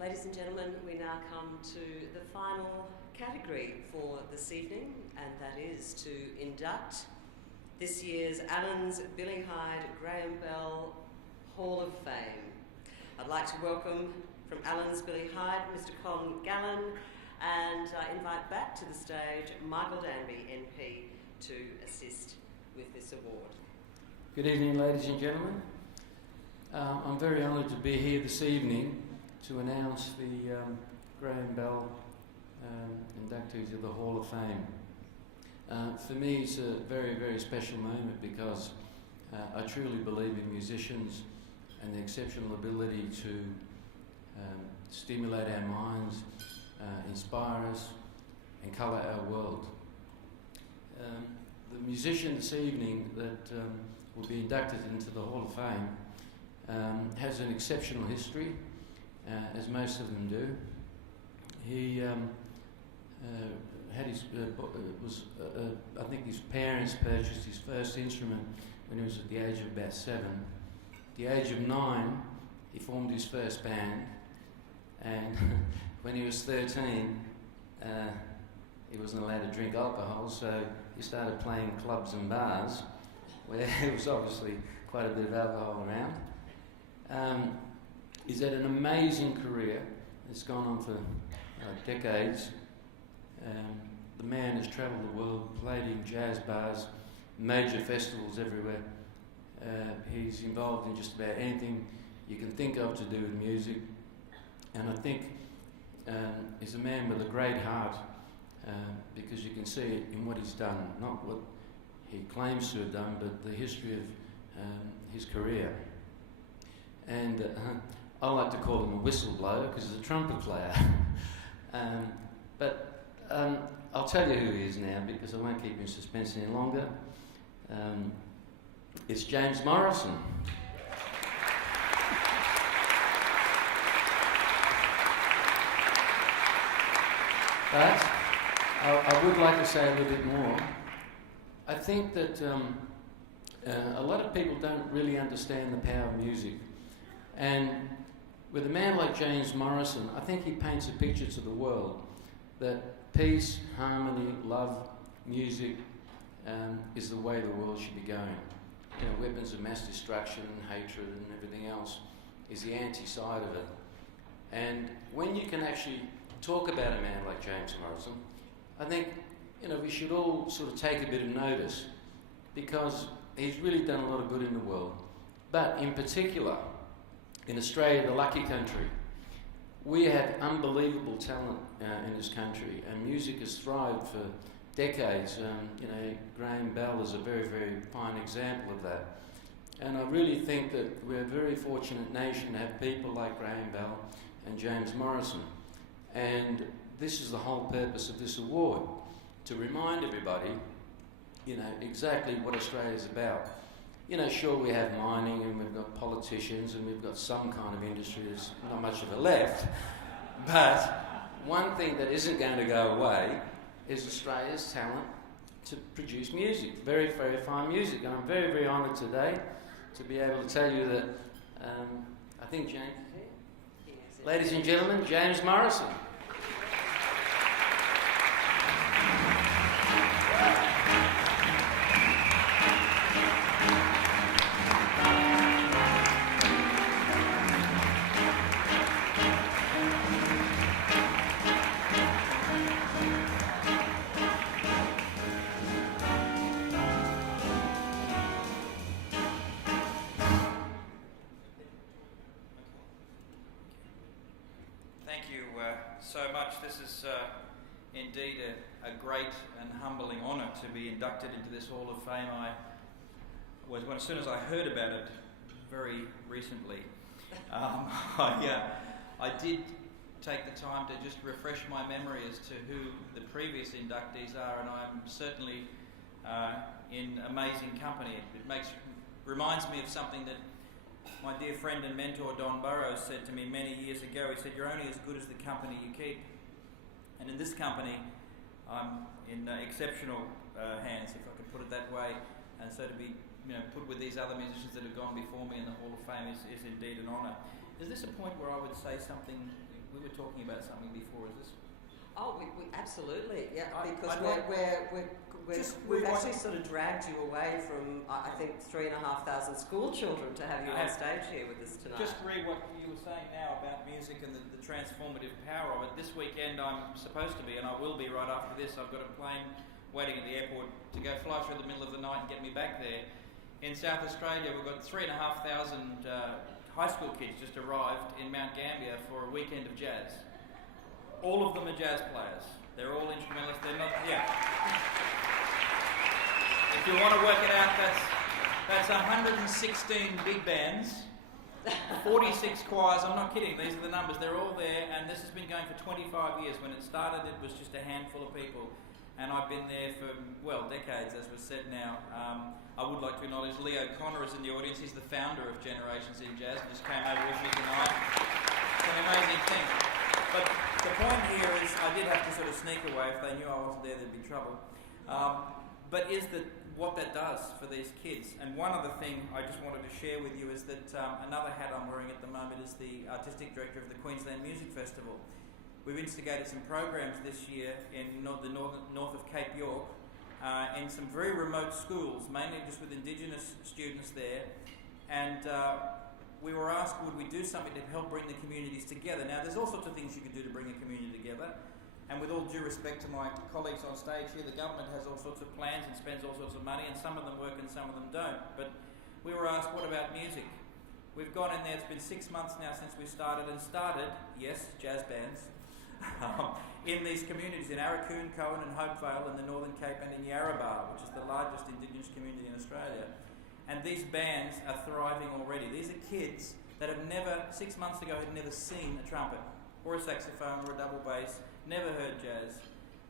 Ladies and gentlemen, we now come to the final category for this evening, and that is to induct this year's Allen's Billy Hyde Graham Bell Hall of Fame. I'd like to welcome from Allen's Billy Hyde, Mr. Colin Gallen, and I invite back to the stage Michael Danby, MP, to assist with this award. Good evening, ladies and gentlemen. I'm very honoured to be here this evening to announce the Graham Bell inductees of the Hall of Fame. For me, it's a very, very special moment because I truly believe in musicians and the exceptional ability to stimulate our minds, inspire us, and colour our world. The musician this evening that will be inducted into the Hall of Fame has an exceptional history, as most of them do. He had his, I think his parents purchased his first instrument when he was at the age of about 7. At the age of 9, he formed his first band, and when he was 13, he wasn't allowed to drink alcohol, so he started playing clubs and bars, where there was obviously quite a bit of alcohol around. He's had an amazing career. It's gone on for decades. The man has travelled the world, played in jazz bars, major festivals everywhere. He's involved in just about anything you can think of to do with music. And I think he's a man with a great heart, because you can see it in what he's done, not what he claims to have done, but the history of his career. And I like to call him a whistleblower because he's a trumpet player. But I'll tell you who he is now because I won't keep you in suspense any longer. It's James Morrison. But I would like to say a little bit more. I think that a lot of people don't really understand the power of music. And with a man like James Morrison, I think he paints a picture to the world that peace, harmony, love, music is the way the world should be going. You know, weapons of mass destruction, hatred and everything else is the anti-side of it. And when you can actually talk about a man like James Morrison, I think, you know, we should all sort of take a bit of notice because he's really done a lot of good in the world. But in particular, in Australia, the lucky country, we have unbelievable talent in this country, and music has thrived for decades. You know, Graham Bell is a very, very fine example of that. And I really think that we're a very fortunate nation to have people like Graham Bell and James Morrison. And this is the whole purpose of this award, to remind everybody, you know, exactly what Australia's about. You know, sure, we have mining and we've got politicians and we've got some kind of industry, there's not much of it left. But one thing that isn't going to go away is Australia's talent to produce music, very, very fine music. And I'm very, very honoured today to be able to tell you that I think James is here. Ladies and gentlemen, James Morrison. Thank you so much. This is indeed a great and humbling honour to be inducted into this Hall of Fame. As soon as I heard about it very recently, I did take the time to just refresh my memory as to who the previous inductees are, and I'm certainly in amazing company. It reminds me of something that my dear friend and mentor Don Burrows said to me many years ago. He said, "You're only as good as the company you keep." And in this company, I'm in exceptional hands, if I could put it that way. And so to be, put with these other musicians that have gone before me in the Hall of Fame is indeed an honour. Is this a point where I would say something we were talking about something before. Is this? Oh, we absolutely, yeah, because I'd like- we've actually sort of dragged you away from, I think, 3,500 school children to have you on stage here with us tonight. Just read what you were saying now about music and the transformative power of it. This weekend I'm supposed to be, and I will be right after this. I've got a plane waiting at the airport to go fly through the middle of the night and get me back there. In South Australia, we've got 3,500 high school kids just arrived in Mount Gambier for a weekend of jazz. All of them are jazz players. They're all instrumentalists. They're not, yeah. If you want to work it out, that's 116 big bands, 46 choirs. I'm not kidding. These are the numbers. They're all there, and this has been going for 25 years. When it started, it was just a handful of people, and I've been there for, well, decades, as was said now. I would like to acknowledge Leo Connor is in the audience. He's the founder of Generations in Jazz. He just came over with me tonight. It's an amazing thing. But the point here is, I did have to sort of sneak away. If they knew I wasn't there, there'd be trouble. But is that what that does for these kids? And one other thing I just wanted to share with you is that another hat I'm wearing at the moment is the Artistic Director of the Queensland Music Festival. We've instigated some programs this year in the north of Cape York, in some very remote schools, mainly just with Indigenous students there. And we were asked, would we do something to help bring the communities together? Now, there's all sorts of things you can do to bring a community together. And with all due respect to my colleagues on stage here, the government has all sorts of plans and spends all sorts of money, and some of them work and some of them don't. But we were asked, what about music? We've gone in there, it's been 6 months now since we started, yes, jazz bands, in these communities in Arakoon, Cohen and Hopevale in the Northern Cape, and in Yarrabah, which is the largest Indigenous community in Australia. And these bands are thriving already. These are kids that have never, 6 months ago, had never seen a trumpet or a saxophone or a double bass, never heard jazz,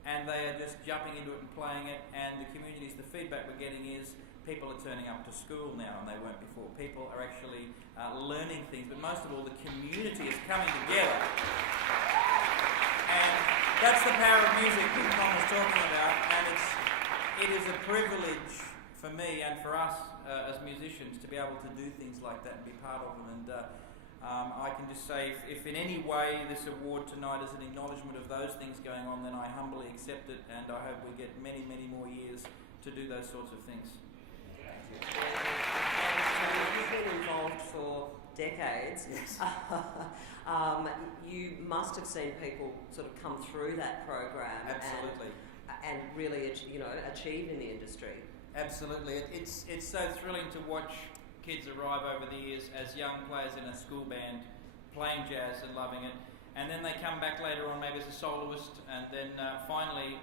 and they are just jumping into it and playing it. And the communities, the feedback we're getting is people are turning up to school now, and they weren't before. People are actually learning things, but most of all, the community is coming together. And that's the power of music that Tom was talking about, and it is a privilege for me and for us as musicians to be able to do things like that and be part of them. And I can just say, if in any way this award tonight is an acknowledgement of those things going on, then I humbly accept it, and I hope we get many, many more years to do those sorts of things. You've been involved for decades. Yes. You must have seen people sort of come through that program. Absolutely. And really, achieve in the industry. Absolutely. It's so thrilling to watch kids arrive over the years as young players in a school band, playing jazz and loving it, and then they come back later on maybe as a soloist, and then finally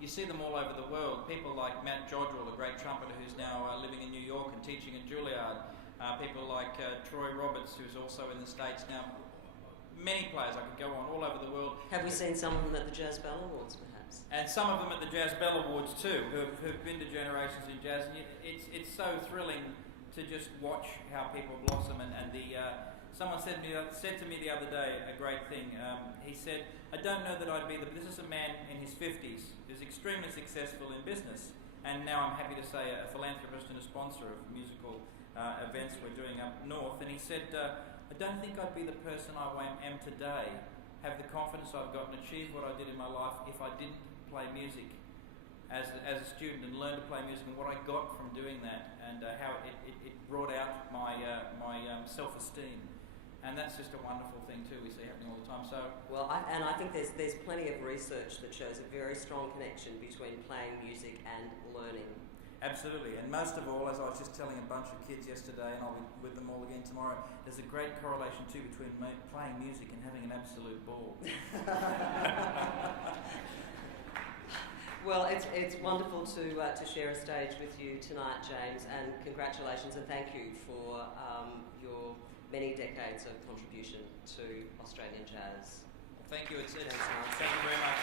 you see them all over the world. People like Matt Jodrell, a great trumpeter who's now living in New York and teaching at Juilliard. People like Troy Roberts, who's also in the States now. Many players, I could go on, all over the world. Have we seen some of them at the Jazz Bell Awards, perhaps? And some of them at the Jazz Bell Awards too, who've been to Generations in Jazz. And it's so thrilling to just watch how people blossom. And someone said to me the other day a great thing. He said, I don't know that I'd be this is a man in his 50s who's extremely successful in business, and now I'm happy to say a philanthropist and a sponsor of musical events we're doing up north. And he said, I don't think I'd be the person I am today, have the confidence I've got and achieve what I did in my life if I didn't play music as a student and learn to play music, and what I got from doing that, and how it brought out my self-esteem. And that's just a wonderful thing too, we see happening all the time. So well, I think there's plenty of research that shows a very strong connection between playing music and learning. Absolutely, and most of all, as I was just telling a bunch of kids yesterday, and I'll be with them all again tomorrow, there's a great correlation too between playing music and having an absolute ball. Well, it's wonderful to share a stage with you tonight, James, and congratulations and thank you for your many decades of contribution to Australian jazz. Thank you. Thank you very much.